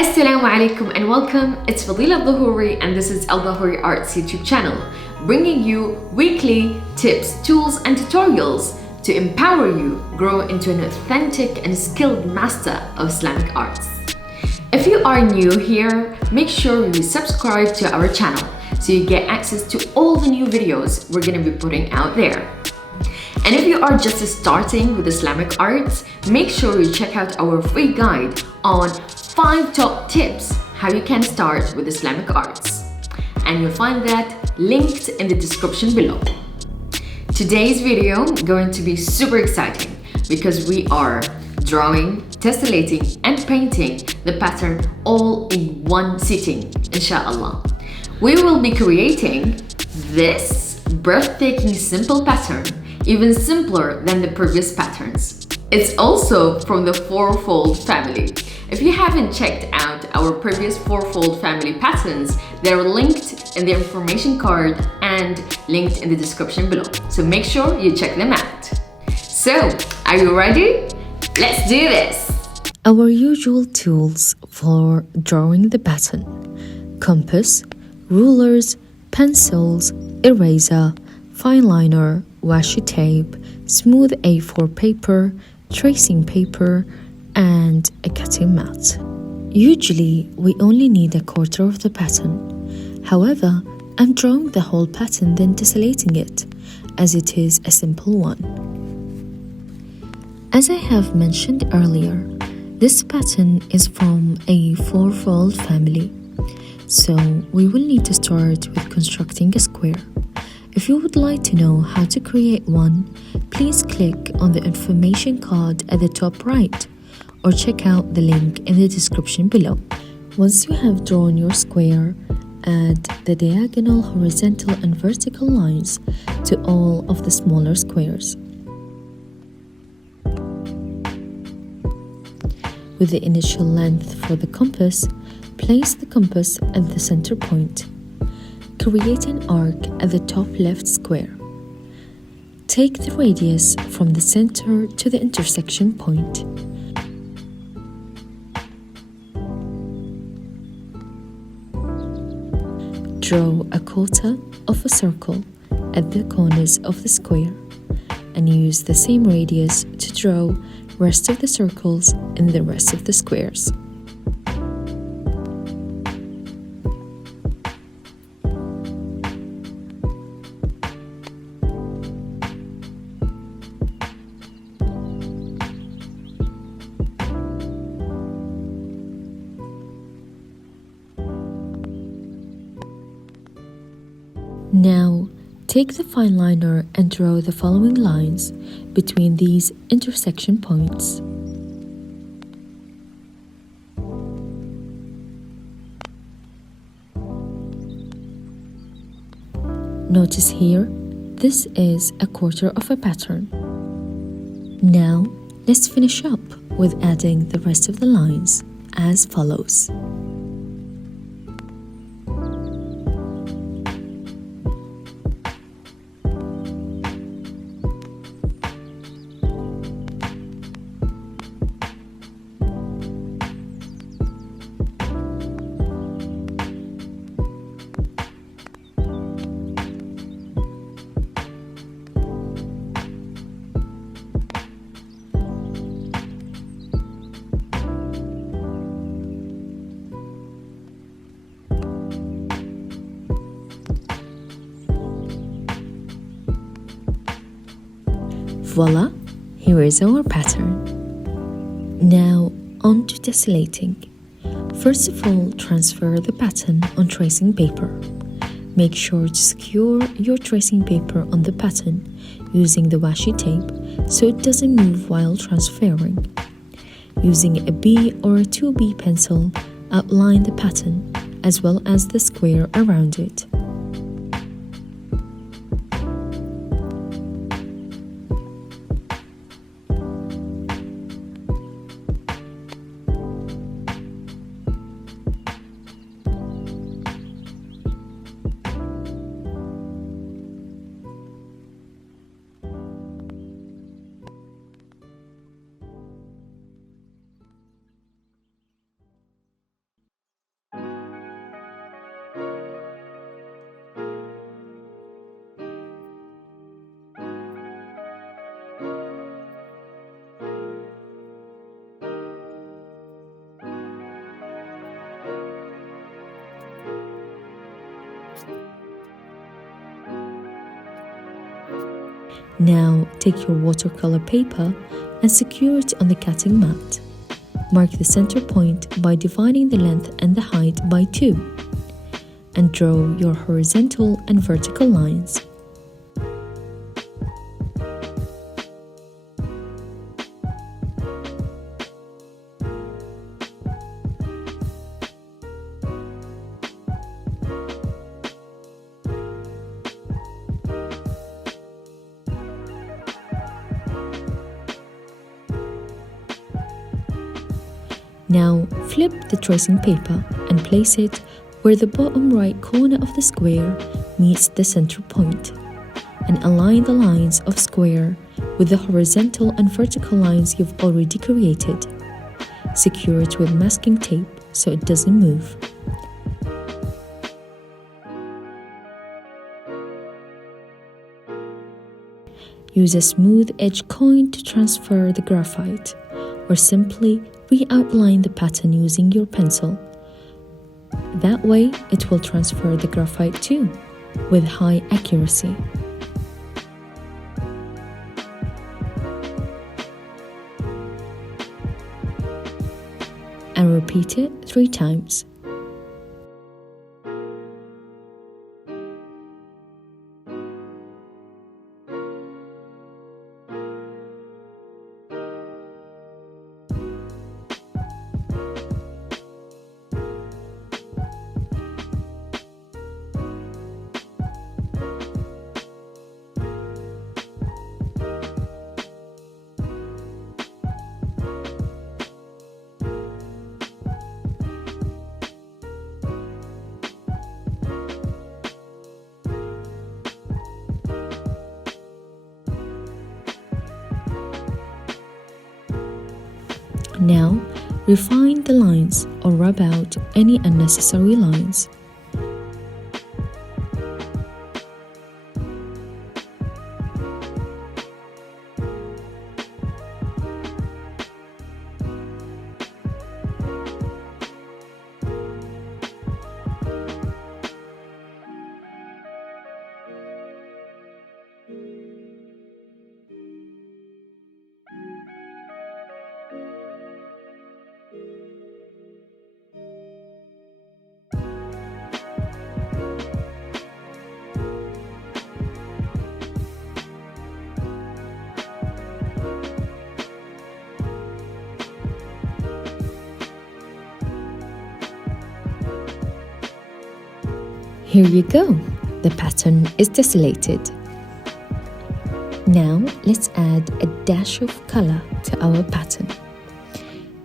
Assalamu alaikum and welcome. It's Fadila Dhahuri and this is Al Dhahuri Arts YouTube channel, bringing you weekly tips, tools and tutorials to empower you grow into an authentic and skilled master of Islamic arts. If you are new here, make sure you subscribe to our channel so you get access to all the new videos we're going to be putting out there. And if you are just starting with Islamic arts, make sure you check out our free guide on 5 top tips how you can start with Islamic arts. And you'll find that linked in the description below. Today's video is going to be super exciting because we are drawing, tessellating and painting the pattern all in one sitting, inshallah. We will be creating this breathtaking simple pattern, even simpler than the previous patterns. It's also from the fourfold family. If you haven't checked out our previous fourfold family patterns, they're linked in the information card and linked in the description below. So make sure you check them out. So, are you ready? Let's do this! Our usual tools for drawing the pattern: compass, rulers, pencils, eraser, fine liner, washi tape, smooth A4 paper, tracing paper, and a cutting mat. Usually, we only need a quarter of the pattern. However, I'm drawing the whole pattern then tessellating it, as it is a simple one. As I have mentioned earlier, this pattern is from a fourfold family, so we will need to start with constructing a square. If you would like to know how to create one, please click on the information card at the top right or check out the link in the description below. Once you have drawn your square, add the diagonal, horizontal and vertical lines to all of the smaller squares. With the initial length for the compass, place the compass at the center point. Create an arc at the top left square. Take the radius from the center to the intersection point. Draw a quarter of a circle at the corners of the square and use the same radius to draw rest of the circles in the rest of the squares. Now, take the fine liner and draw the following lines between these intersection points. Notice here, this is a quarter of a pattern. Now, let's finish up with adding the rest of the lines as follows. Voila, here is our pattern. Now on to tessellating. First of all, transfer the pattern on tracing paper. Make sure to secure your tracing paper on the pattern using the washi tape so it doesn't move while transferring. Using a B or a 2B pencil, outline the pattern as well as the square around it. Now take your watercolor paper and secure it on the cutting mat. Mark the center point by dividing the length and the height by 2 and draw your horizontal and vertical lines. Now flip the tracing paper and place it where the bottom right corner of the square meets the center point, and align the lines of square with the horizontal and vertical lines you've already created. Secure it with masking tape so it doesn't move. Use a smooth edge coin to transfer the graphite, or simply re-outline the pattern using your pencil. That way, it will transfer the graphite too, with high accuracy. And repeat it 3 times. Now, refine the lines or rub out any unnecessary lines. Here you go, the pattern is tessellated. Now let's add a dash of color to our pattern.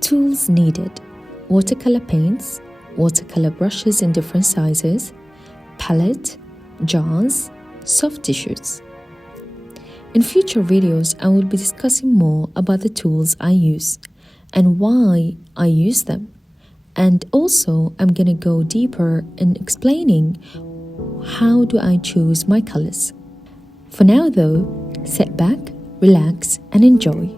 Tools needed: watercolor paints, watercolor brushes in different sizes, palette, jars, soft tissues. In future videos, I will be discussing more about the tools I use and why I use them. And also, I'm gonna go deeper in explaining how do I choose my colors. For now though, sit back, relax, and enjoy.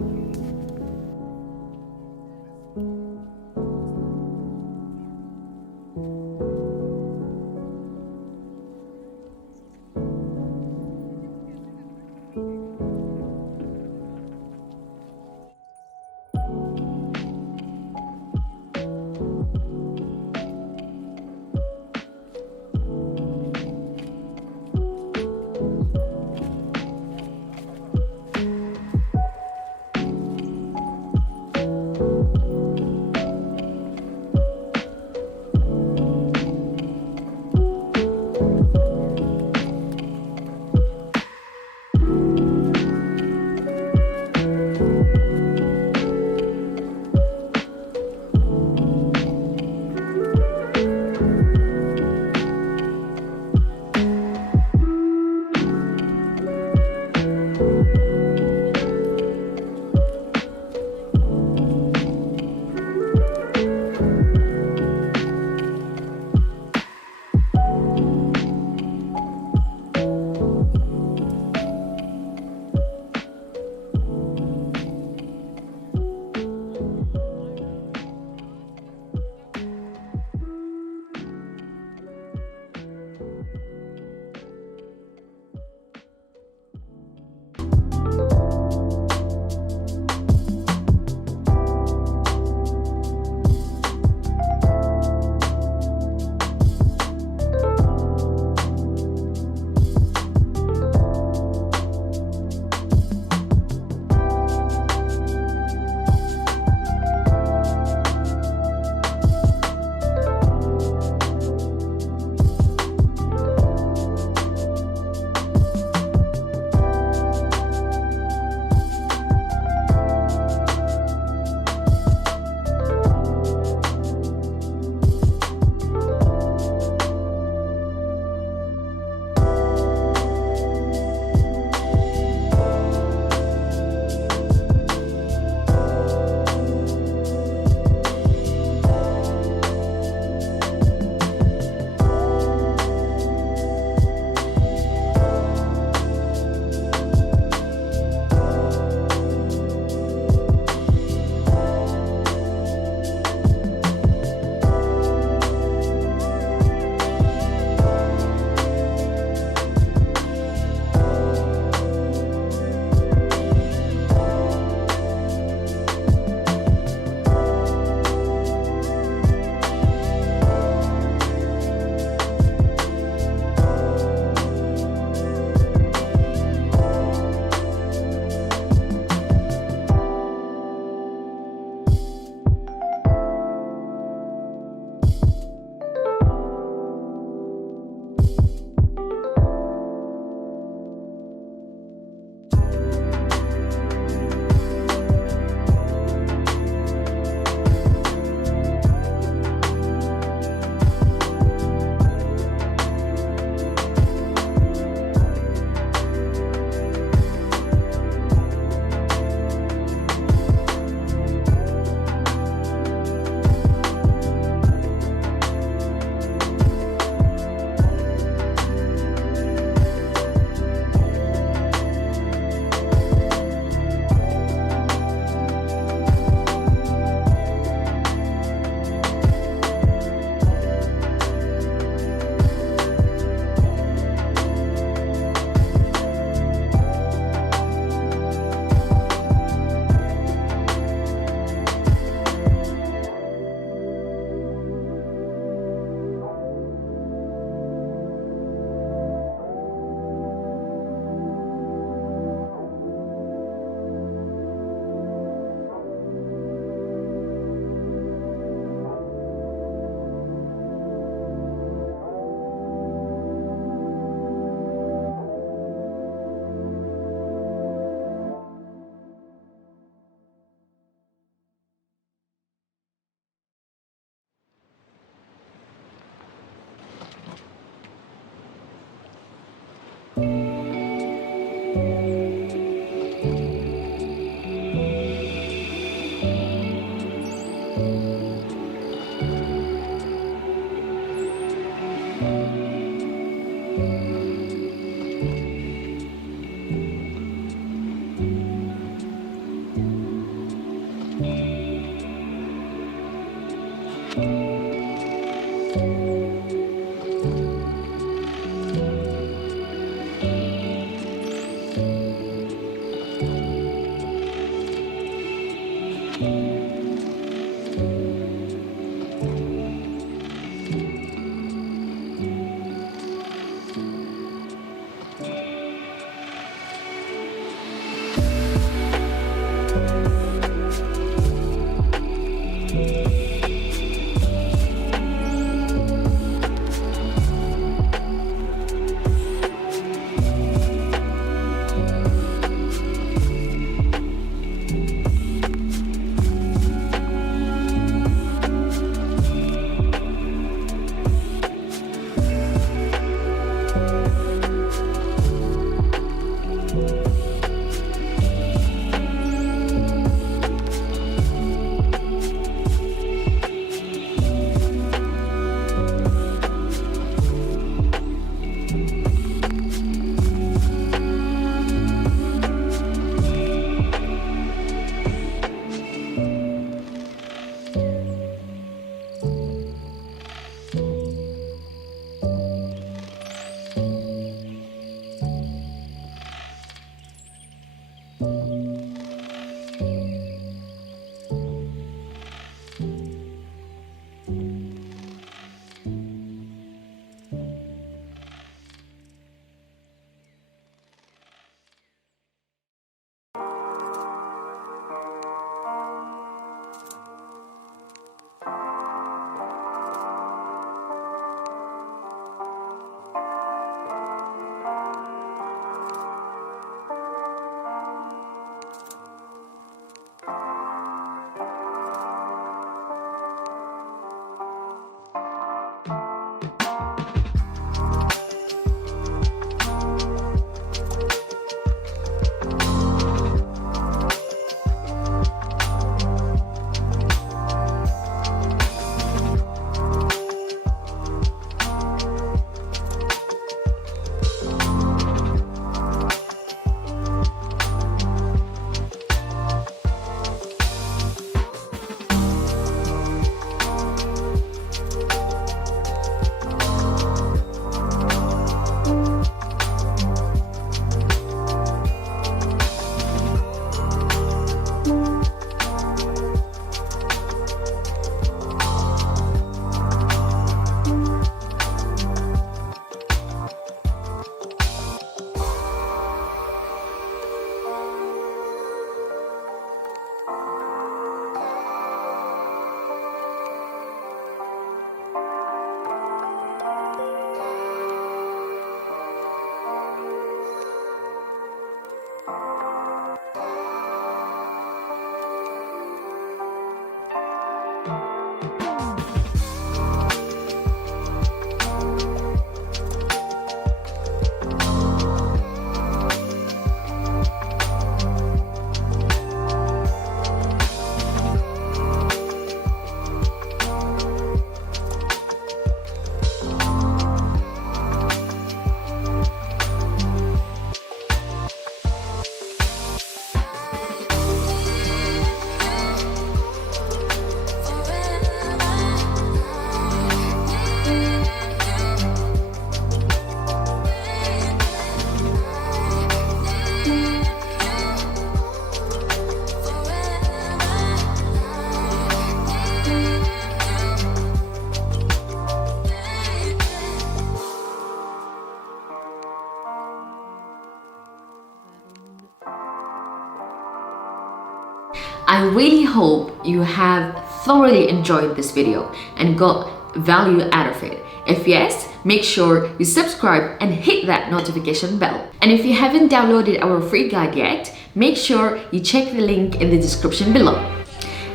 I really hope you have thoroughly enjoyed this video and got value out of it. If yes, make sure you subscribe and hit that notification bell. And if you haven't downloaded our free guide yet, make sure you check the link in the description below.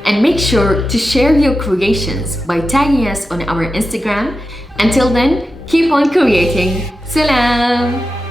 And make sure to share your creations by tagging us on our Instagram. Until then, keep on creating. Salam!